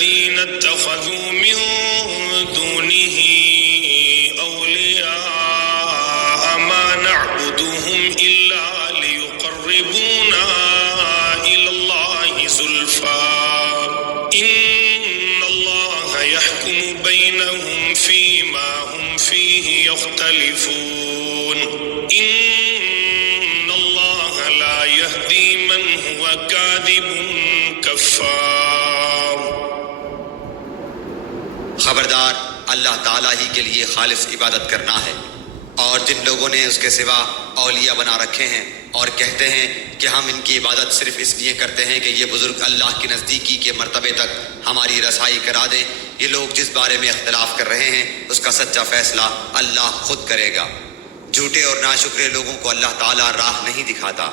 الذين اتخذوا من دونه أولياء ما نعبدهم إلا ليقربونا إلى الله زلفى إن الله يحكم بينهم فيما هم فيه يختلفون إن الله لا يهدي من هو كاذب كفار۔ خبردار، اللہ تعالیٰ ہی کے لیے خالص عبادت کرنا ہے، اور جن لوگوں نے اس کے سوا اولیاء بنا رکھے ہیں اور کہتے ہیں کہ ہم ان کی عبادت صرف اس لیے کرتے ہیں کہ یہ بزرگ اللہ کی نزدیکی کے مرتبے تک ہماری رسائی کرا دیں، یہ لوگ جس بارے میں اختلاف کر رہے ہیں اس کا سچا فیصلہ اللہ خود کرے گا۔ جھوٹے اور ناشکرے لوگوں کو اللہ تعالیٰ راہ نہیں دکھاتا۔